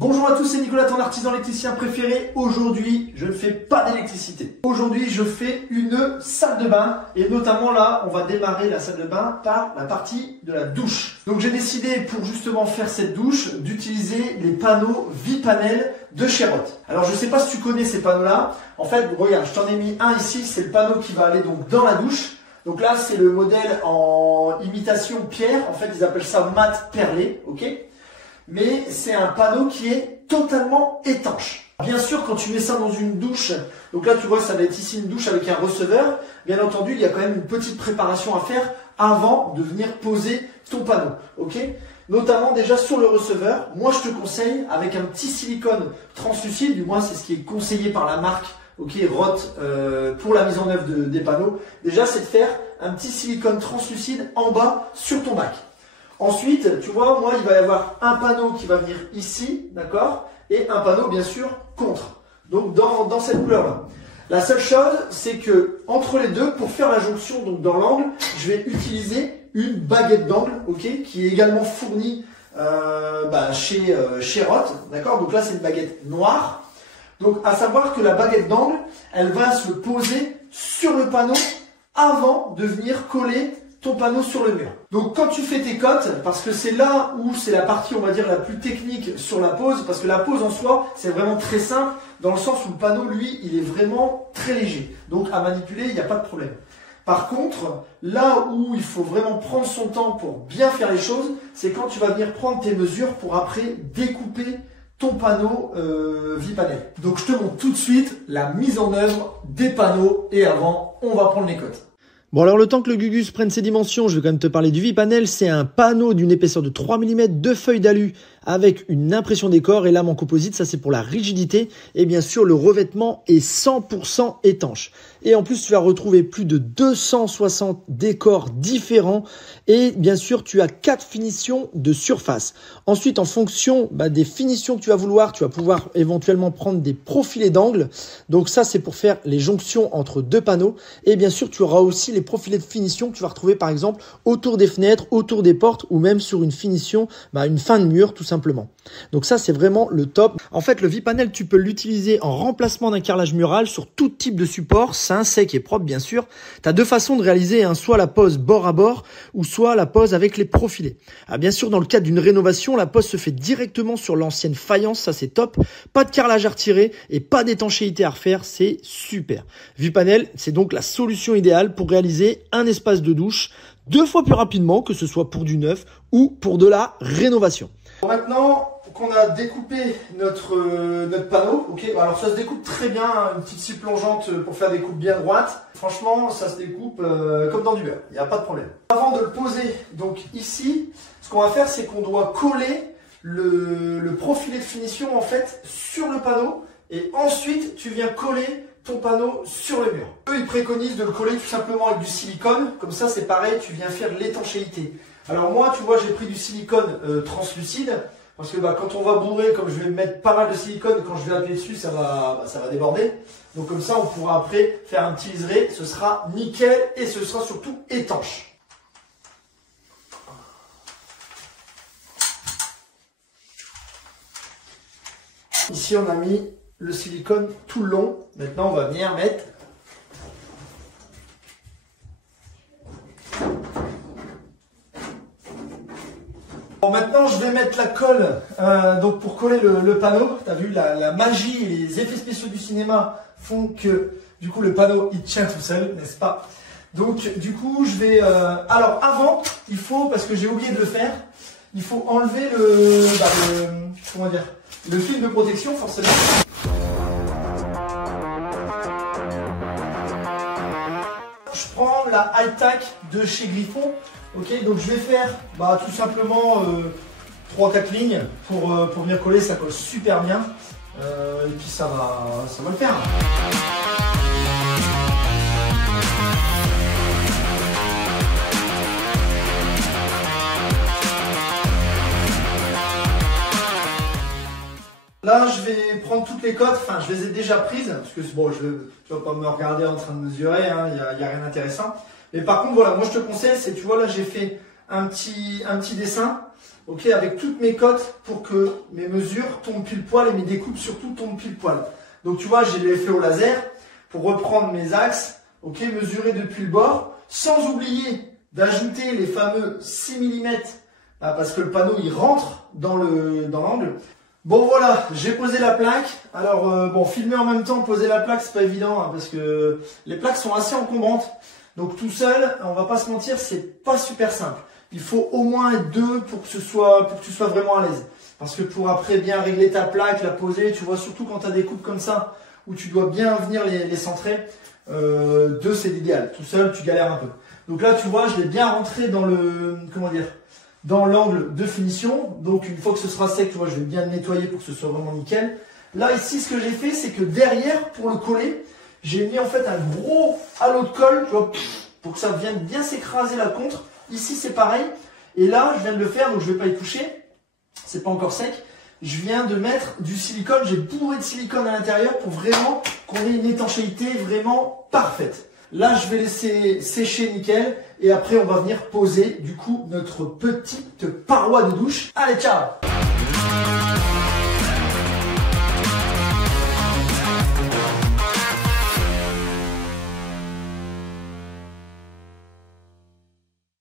Bonjour à tous, c'est Nicolas, ton artisan électricien préféré. Aujourd'hui, je ne fais pas d'électricité. Aujourd'hui, je fais une salle de bain. Et notamment là, on va démarrer la salle de bain par la partie de la douche. Donc j'ai décidé, pour justement faire cette douche, d'utiliser les panneaux Vipanel de chez Roth. Alors je ne sais pas si tu connais ces panneaux-là. En fait, regarde, je t'en ai mis un ici. C'est le panneau qui va aller donc dans la douche. Donc là, c'est le modèle en imitation pierre. En fait, ils appellent ça mat perlé, ok ? Mais c'est un panneau qui est totalement étanche. Bien sûr, quand tu mets ça dans une douche, donc là tu vois, ça va être ici une douche avec un receveur. Bien entendu, il y a quand même une petite préparation à faire avant de venir poser ton panneau, ok ? Notamment déjà sur le receveur, moi je te conseille avec un petit silicone translucide, du moins c'est ce qui est conseillé par la marque, ok, Roth, pour la mise en œuvre des panneaux. Déjà, c'est de faire un petit silicone translucide en bas sur ton bac. Ensuite, tu vois, moi, il va y avoir un panneau qui va venir ici, d'accord, et un panneau, bien sûr, contre. Donc, dans cette couleur-là. La seule chose, c'est que entre les deux, pour faire la jonction, donc dans l'angle, je vais utiliser une baguette d'angle, ok, qui est également fournie chez Roth, d'accord. Donc là, c'est une baguette noire. Donc, à savoir que la baguette d'angle, elle va se poser sur le panneau avant de venir coller ton panneau sur le mur. Donc quand tu fais tes cotes, parce que c'est là où c'est la partie, on va dire, la plus technique sur la pose, parce que la pose en soi, c'est vraiment très simple, dans le sens où le panneau, lui, il est vraiment très léger. Donc à manipuler, il n'y a pas de problème. Par contre, là où il faut vraiment prendre son temps pour bien faire les choses, c'est quand tu vas venir prendre tes mesures pour après découper ton panneau Vipanel. Donc je te montre tout de suite la mise en œuvre des panneaux et avant, on va prendre les cotes. Bon alors le temps que le Gugus prenne ses dimensions, je vais quand même te parler du Vipanel. C'est un panneau d'une épaisseur de 3 mm de feuilles d'alu avec une impression décor et lame en composite, ça c'est pour la rigidité. Et bien sûr le revêtement est 100% étanche. Et en plus tu vas retrouver plus de 260 décors différents et bien sûr tu as 4 finitions de surface. Ensuite en fonction des finitions que tu vas vouloir, tu vas pouvoir éventuellement prendre des profilés d'angle. Donc ça c'est pour faire les jonctions entre deux panneaux. Et bien sûr tu auras aussi les profilés de finition que tu vas retrouver par exemple autour des fenêtres, autour des portes ou même sur une finition, une fin de mur tout simplement. Donc ça c'est vraiment le top. En fait le Vipanel tu peux l'utiliser en remplacement d'un carrelage mural sur tout type de support, sain, sec et propre bien sûr. Tu as deux façons de réaliser, soit la pose bord à bord ou soit la pose avec les profilés. Bien sûr dans le cadre d'une rénovation, la pose se fait directement sur l'ancienne faïence, ça c'est top. Pas de carrelage à retirer et pas d'étanchéité à refaire, c'est super. Vipanel c'est donc la solution idéale pour réaliser un espace de douche 2 fois plus rapidement, que ce soit pour du neuf ou pour de la rénovation. Maintenant qu'on a découpé notre panneau, ok, alors ça se découpe très bien, une petite scie plongeante pour faire des coupes bien droites. Franchement, ça se découpe comme dans du beurre, il n'y a pas de problème. Avant de le poser, donc ici, ce qu'on va faire, c'est qu'on doit coller le profilet de finition en fait sur le panneau et ensuite tu viens coller ton panneau sur le mur. Eux, ils préconisent de le coller tout simplement avec du silicone, comme ça c'est pareil, tu viens faire de l'étanchéité. Alors moi, tu vois, j'ai pris du silicone translucide, parce que quand on va bourrer, comme je vais mettre pas mal de silicone, quand je vais appuyer dessus, ça va déborder. Donc comme ça, on pourra après faire un petit liseré, ce sera nickel et ce sera surtout étanche. Ici, on a mis le silicone tout le long. Maintenant, on va venir mettre bon, maintenant, je vais mettre la colle donc pour coller le panneau. Tu as vu, la magie et les effets spéciaux du cinéma font que du coup le panneau il tient tout seul, n'est-ce pas? Donc du coup, je vais... alors avant, il faut, parce que j'ai oublié de le faire, il faut enlever le film de protection forcément. Je prends la High-Tac de chez Griffon. Ok, donc je vais faire tout simplement 3-4 lignes pour venir coller, ça colle super bien. Et puis ça va le faire. Là, je vais prendre toutes les cotes, enfin je les ai déjà prises, parce que bon, tu vas pas me regarder en train de mesurer, il n'y a rien d'intéressant. Mais par contre, voilà, moi je te conseille, c'est, tu vois, là j'ai fait un petit dessin. ok, avec toutes mes cotes pour que mes mesures tombent pile poil et mes découpes surtout tombent pile poil. Donc tu vois, j'ai l'effet au laser pour reprendre mes axes, ok, mesurer depuis le bord, sans oublier d'ajouter les fameux 6 mm, parce que le panneau il rentre dans l'angle. Bon voilà, j'ai posé la plaque. Alors bon, filmer en même temps, poser la plaque, c'est pas évident, parce que les plaques sont assez encombrantes. Donc tout seul, on va pas se mentir, c'est pas super simple. Il faut au moins être deux pour que tu sois vraiment à l'aise. Parce que pour après bien régler ta plaque, la poser, tu vois, surtout quand tu as des coupes comme ça, où tu dois bien venir les centrer, deux c'est l'idéal. Tout seul, tu galères un peu. Donc là, tu vois, je l'ai bien rentré dans le, dans l'angle de finition. Donc une fois que ce sera sec, tu vois, je vais bien le nettoyer pour que ce soit vraiment nickel. Là, ici, ce que j'ai fait, c'est que derrière, pour le coller, j'ai mis en fait un gros halo de colle, tu vois, pour que ça vienne bien s'écraser la contre. Ici, c'est pareil. Et là, je viens de le faire, donc je ne vais pas y toucher. C'est pas encore sec. Je viens de mettre du silicone. J'ai bourré de silicone à l'intérieur pour vraiment qu'on ait une étanchéité vraiment parfaite. Là, je vais laisser sécher nickel. Et après, on va venir poser, du coup, notre petite paroi de douche. Allez, ciao!